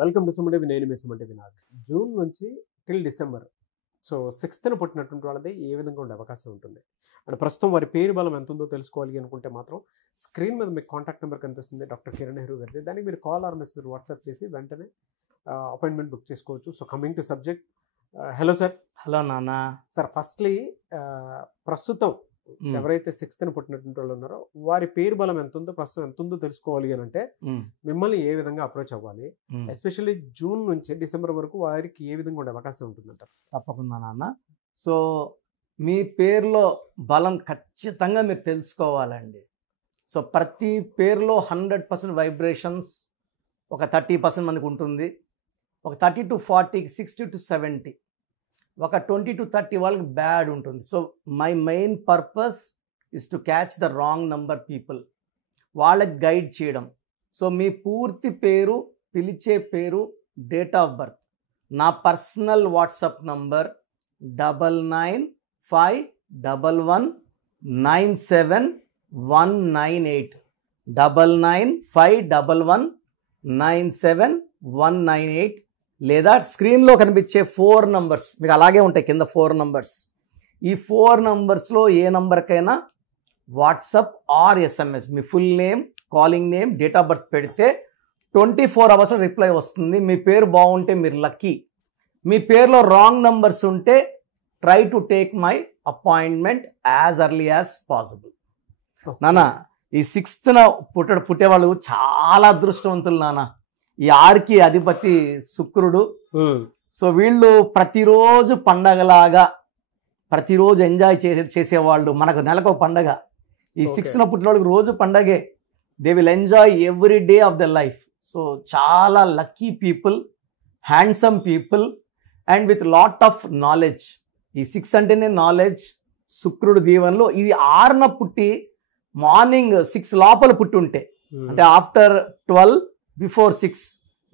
Welcome to Suman నేను మీ Suman Vinayak. June నుంచి till December so 6th పుట్టినటువంటి వాళ్ళది ఏ విధంగా ఉండే అవకాశం ఉంటుంది అండ్ ప్రస్తుతం వారి పేరు బలం ఎంత ఉందో తెలుసుకోవాలి అనుకుంటే మాత్రం స్క్రీన్ మీద మీకు కాంటాక్ట్ నెంబర్ కనిపిస్తుంది, డాక్టర్ కిరణ్ నెహ్రూ గారిది. దానికి మీరు కాల్ ఆర్ మెసేజ్ వాట్సాప్ చేసి వెంటనే అపాయింట్మెంట్ బుక్ చేసుకోవచ్చు. So coming to subject, hello sir. Hello నాన్న. సార్ ఫస్ట్లీ ప్రస్తుతం ఎవరైతే 6th పుట్టినటువంటి వాళ్ళు ఉన్నారో వారి పేరు బలం ఎంత ఉందో ప్రస్తుతం ఎంత ఉందో తెలుసుకోవాలి అని అంటే మిమ్మల్ని ఏ విధంగా అప్రోచ్ అవ్వాలి, ఎస్పెషల్లీ జూన్ నుంచి డిసెంబర్ వరకు వారికి ఏ విధంగా ఉండే అవకాశం ఉంటుందంటారు? తప్పకుండా నాన్న. సో మీ పేరులో బలం ఖచ్చితంగా మీరు తెలుసుకోవాలండి. సో ప్రతి పేరులో 100% వైబ్రేషన్స్ ఒక 30% మనకు ఉంటుంది, ఒక 30 to 40, 60 to 70, ఒక 20 to 30 వాళ్ళకి బ్యాడ్ ఉంటుంది. So my main purpose is to catch the wrong number people, వాళ్ళకి గైడ్ చేయడం. సో మీ పూర్తి పేరు, పిలిచే పేరు, డేట్ ఆఫ్ బర్త్, నా పర్సనల్ వాట్సాప్ నంబర్ 9951197198 9951197198 లేదా స్క్రీన్లో కనిపించే 4 నంబర్స్ మీకు అలాగే ఉంటాయి కింద 4 నంబర్స్. ఈ 4 నంబర్స్లో ఏ నంబర్కైనా వాట్సాప్ ఆర్ ఎస్ఎంఎస్ మీ full name, calling name, date of birth పెడితే 24 hours రిప్లై వస్తుంది. మీ పేరు బాగుంటే మీరు లక్కీ. మీ పేరులో రాంగ్ నంబర్స్ ఉంటే try to take my appointment as early as possible. నాన్న ఈ 6th పుట్టేవాళ్ళు చాలా అదృష్టవంతులు నాన్న. ఈ 6కి అధిపతి శుక్రుడు. సో వీళ్ళు ప్రతిరోజు పండగలాగా ప్రతిరోజు ఎంజాయ్ చేసేవాళ్ళు. మనకు నెలకు ఒక పండగ. ఈ 6th పుట్టిన వాళ్ళకి రోజు పండగే. They will enjoy every day of the life. So చాలా lucky people, handsome people and with lot of knowledge. ఈ 6 అంటేనే నాలెడ్జ్, శుక్రుడు దీవెనలు. ఇది 6న పుట్టి మార్నింగ్ 6 లోపల పుట్టి ఉంటే అంటే ఆఫ్టర్ 12 బిఫోర్ 6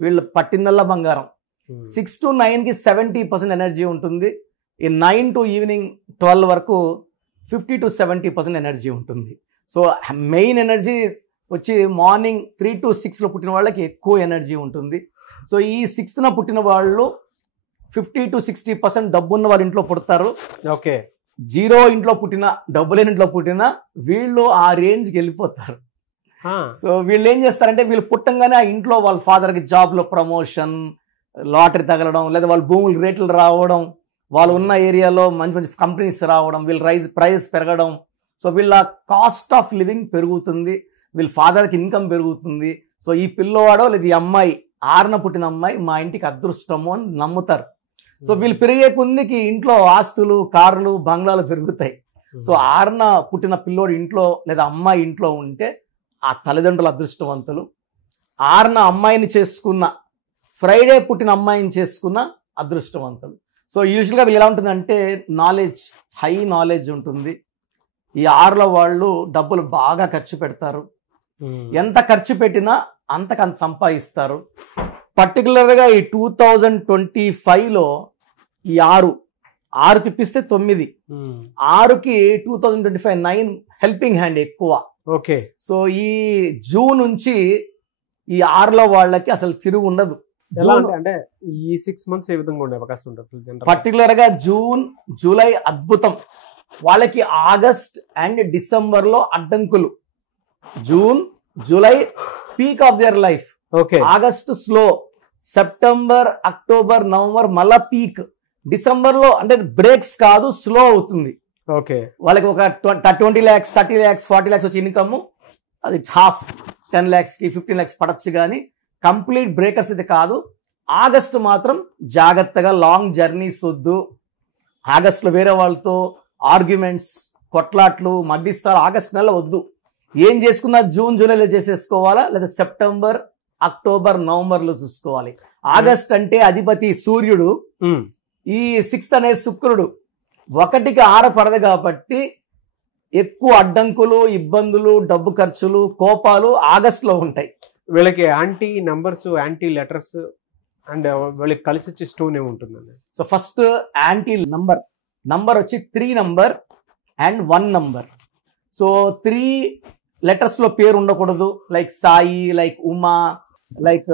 వీళ్ళు పట్టిందల్లా బంగారం. 6 to 9కి 70% ఎనర్జీ ఉంటుంది. ఈ 9 to ఈవినింగ్ 12 వరకు 50 to 70% ఎనర్జీ ఉంటుంది. సో మెయిన్ ఎనర్జీ వచ్చి మార్నింగ్ 3 to 6లో పుట్టిన వాళ్ళకి ఎక్కువ ఎనర్జీ ఉంటుంది. సో ఈ 6న పుట్టిన వాళ్ళు 50 to 60% డబ్బున్న వాళ్ళ ఇంట్లో పుడతారు. ఓకే, 0 ఇంట్లో పుట్టిన, డబ్బు లేని ఇంట్లో పుట్టిన వీళ్ళు ఆ రేంజ్కి వెళ్ళిపోతారు. సో వీళ్ళు ఏం చేస్తారంటే వీళ్ళు పుట్టంగానే ఆ ఇంట్లో వాళ్ళ ఫాదర్కి జాబ్లో ప్రమోషన్, లాటరీ తగలడం, లేదా వాళ్ళ భూములు రేట్లు రావడం, వాళ్ళు ఉన్న ఏరియాలో మంచి మంచి కంపెనీస్ రావడం, వీళ్ళ ప్రైస్ పెరగడం. సో వీళ్ళ కాస్ట్ ఆఫ్ లివింగ్ పెరుగుతుంది, వీళ్ళ ఫాదర్కి ఇన్కమ్ పెరుగుతుంది. సో ఈ పిల్లవాడో లేదా ఈ అమ్మాయి 6న పుట్టిన అమ్మాయి మా ఇంటికి అదృష్టము అని నమ్ముతారు. సో వీళ్ళు పెరిగే కొద్దికి ఇంట్లో ఆస్తులు, కార్లు, బంగ్లాలు పెరుగుతాయి. సో 6న పుట్టిన పిల్లోడు ఇంట్లో లేదా అమ్మాయి ఇంట్లో ఉంటే ఆ తల్లిదండ్రులు అదృష్టవంతులు. 6న అమ్మాయిని చేసుకున్న, ఫ్రైడే పుట్టిన అమ్మాయిని చేసుకున్న అదృష్టవంతులు. సో యూజువల్గా వీళ్ళు ఎలా ఉంటుందంటే నాలెడ్జ్, హై నాలెడ్జ్ ఉంటుంది. ఈ 6లో వాళ్ళు డబ్బులు బాగా ఖర్చు పెడతారు. ఎంత ఖర్చు పెట్టినా అంత సంపాదిస్తారు. పర్టికులర్గా ఈ 2025లో ఈ 6 తిప్పిస్తే 9, 6కి 2025 9 హెల్పింగ్ హ్యాండ్ ఎక్కువ. ఓకే, సో ఈ జూన్ నుంచి ఈ 6లో వాళ్ళకి అసలు తిరుగు ఉండదు. ఎలా అంటే ఈ 6 months ఏ విధంగా ఉండే అవకాశం ఉంటుంది? పర్టికులర్గా జూన్, జూలై అద్భుతం. వాళ్ళకి ఆగస్ట్ అండ్ డిసెంబర్లో అడ్డంకులు. June, July peak of their life. Okay, August slow, September, October, November మళ్ళా పీక్. డిసెంబర్లో అంటే బ్రేక్స్ కాదు, స్లో అవుతుంది. ఓకే, వాళ్ళకి ఒక 20 lakhs, 30 lakhs, 40 lakhs వచ్చి ఇన్కమ్ అది హాఫ్ 10 lakhsకి 15 lakhs పడచ్చు, కానీ కంప్లీట్ బ్రేకర్స్ ఇది కాదు. ఆగస్ట్ మాత్రం జాగ్రత్తగా, లాంగ్ జర్నీస్ వద్దు. ఆగస్ట్లో వేరే వాళ్ళతో ఆర్గ్యుమెంట్స్, కొట్లాట్లు, మధ్యస్థాలు ఆగస్ట్ నెల వద్దు. ఏం చేసుకున్నా జూన్, జూలైలో చేసేసుకోవాలా, లేదా సెప్టెంబర్, అక్టోబర్, నవంబర్లో చూసుకోవాలి. ఆగస్ట్ అంటే అధిపతి సూర్యుడు, ఈ 6th అనే శుక్రుడు. 1కి 6 పడదు కాబట్టి ఎక్కువ అడ్డంకులు, ఇబ్బందులు, డబ్బు ఖర్చులు, కోపాలు ఆగస్ట్లో ఉంటాయి. వీళ్ళకి anti numbers, anti letters and వీళ్ళకి కలిసి వచ్చే స్టోన్ ఏముంటుందండి? సో ఫస్ట్ యాంటీ నంబర్ వచ్చి 3 number and 1 number. So 3 letters లో పేరు ఉండకూడదు. Like Sai, like Uma, like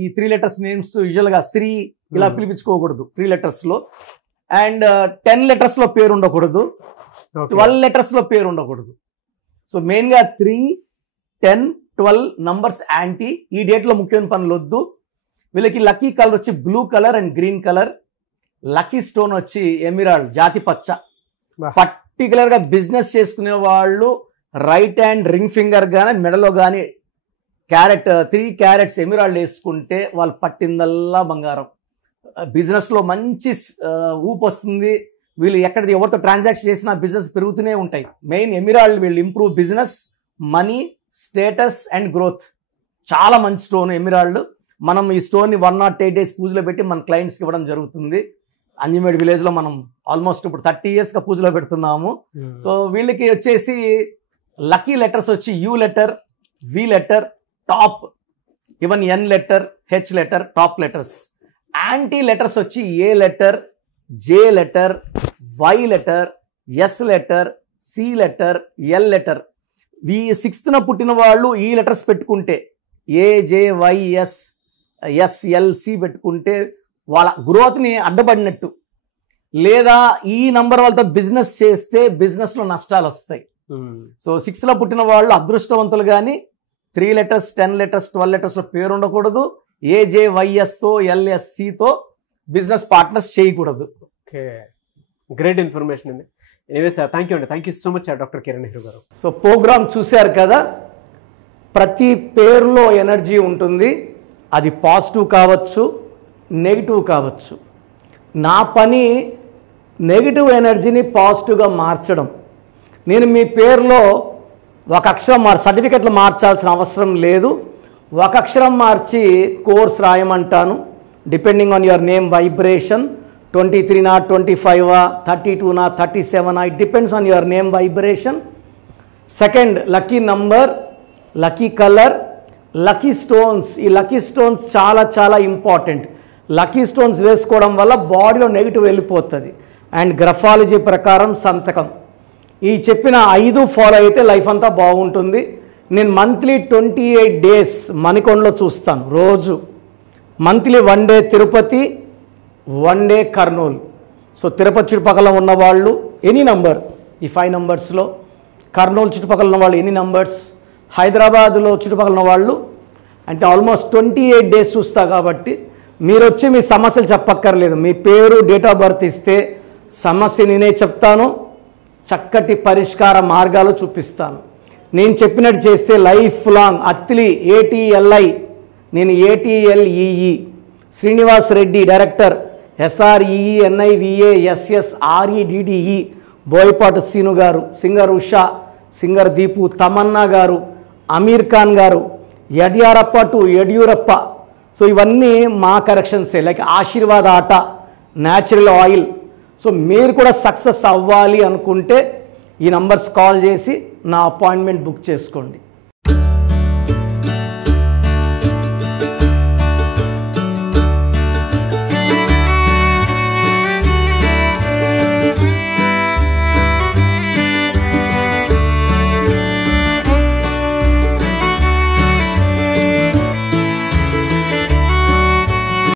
ఈ 3 letters నేమ్స్ యూజువల్గా శ్రీ ఇలా పిలిపించుకోకూడదు 3 letters లో. అండ్ 10 letters లో పేరు ఉండకూడదు, 12 letters లో పేరు ఉండకూడదు. సో మెయిన్గా 3, 10, 12 నంబర్స్ యాంటీ. ఈ డేట్లో ముఖ్యమైన పనులు వద్దు. వీళ్ళకి లక్కీ కలర్ వచ్చి blue colour and green colour. Lucky stone వచ్చి ఎమిరాల్డ్, జాతి పచ్చ. పర్టికులర్గా బిజినెస్ చేసుకునే వాళ్ళు రైట్ హ్యాండ్ రింగ్ ఫింగర్ కానీ మెడలో కానీ 3 carats ఎమిరాల్డ్ వేసుకుంటే వాళ్ళు పట్టిందల్లా బంగారం. బిజినెస్లో మంచి ఊపు వస్తుంది. వీళ్ళు ఎవరితో ట్రాన్సాక్షన్ చేసినా బిజినెస్ పెరుగుతూనే ఉంటాయి. మెయిన్ ఎమిరాల్డ్ వీళ్ళు improve business, money, status and growth. చాలా మంచి స్టోన్ ఎమిరాల్డ్. మనం ఈ స్టోన్ని 108 days పూజలో పెట్టి మన క్లయింట్స్కి ఇవ్వడం జరుగుతుంది. అంజిమేడ్ విలేజ్లో మనం ఆల్మోస్ట్ ఇప్పుడు 30 yearsగా పూజలో పెడుతున్నాము. సో వీళ్ళకి వచ్చేసి లక్కీ లెటర్స్ వచ్చి U letter, V letter, top, even N letter, H letter, top letters. Anti letters వచ్చి A letter, J letter, Y letter, S letter, C letter, L letter. 6th పుట్టిన వాళ్ళు ఈ లెటర్స్ పెట్టుకుంటే A, J, Y, S, L, C పెట్టుకుంటే వాళ్ళ గ్రోత్ని అడ్డపడినట్టు. లేదా ఈ నంబర్ వాళ్ళతో బిజినెస్ చేస్తే బిజినెస్లో నష్టాలు వస్తాయి. సో 6th పుట్టిన వాళ్ళు అదృష్టవంతులు. కానీ 3 letters, 10 letters, 12 letters పేరు ఉండకూడదు. ఏజేవైఎస్తో, ఎల్ఎస్సితో బిజినెస్ పార్ట్నర్స్ చేయకూడదు. ఓకే, గ్రేట్ ఇన్ఫర్మేషన్ అండి. Anyway sir, thank you so much doctor Kiran Nehru garu. So programme చూశారు కదా, ప్రతి పేరులో ఎనర్జీ ఉంటుంది. అది పాజిటివ్ కావచ్చు, నెగిటివ్ కావచ్చు. నా పని నెగిటివ్ ఎనర్జీని పాజిటివ్గా మార్చడం. నేను మీ పేరులో ఒక అక్షరం సర్టిఫికెట్లు మార్చాల్సిన అవసరం లేదు. ఒక అక్షరం మార్చి కోర్స్ రాయమంటాను. Depending on your name vibration, 23 25 32 37, it depends on your name vibration. Second, lucky number, lucky colour, lucky stones. ఈ లక్కీ స్టోన్స్ చాలా చాలా ఇంపార్టెంట్. లక్కీ స్టోన్స్ వేసుకోవడం వల్ల బాడీలో నెగిటివ్ వెళ్ళిపోతుంది. అండ్ గ్రఫాలజీ ప్రకారం సంతకం. ఈ చెప్పిన 5 ఫాలో అయితే లైఫ్ అంతా బాగుంటుంది. నేను మంత్లీ 28 days మణికొండలో చూస్తాను రోజు. Monthly 1 day Tirupati, 1 day Kurnool. So Tirupati చుట్టుపక్కల ఉన్నవాళ్ళు ఎనీ నంబర్, ఈ 5 numbers, కర్నూలు చుట్టుపక్కల ఉన్న వాళ్ళు ఎనీ నంబర్స్, హైదరాబాద్లో చుట్టుపక్కల ఉన్న వాళ్ళు అంటే ఆల్మోస్ట్ 28 days చూస్తా. కాబట్టి మీరు వచ్చి మీ సమస్యలు చెప్పక్కర్లేదు. మీ పేరు, డేట్ ఆఫ్ బర్త్ ఇస్తే సమస్య నేనే చెప్తాను, చక్కటి పరిష్కార మార్గాలు చూపిస్తాను. నేను చెప్పినట్టు చేస్తే లైఫ్ లాంగ్. అత్తిలి ATLI, నేను ATLEE, Srinivas Reddy director, SREENIVASSREDDE, Boyapati Seenu గారు, సింగర్ ఉషా, సింగర్ దీపు, తమన్నా గారు, అమీర్ ఖాన్ గారు, యడ్యారప్ప టు యడ్యూరప్ప. సో ఇవన్నీ మా కరెక్షన్సే. లైక్ ఆశీర్వాద ఆట, న్యాచురల్ ఆయిల్. సో మీరు కూడా సక్సెస్ అవ్వాలి అనుకుంటే ఈ నంబర్స్ కాల్ చేసి నా అపాయింట్మెంట్ బుక్ చేసుకోండి.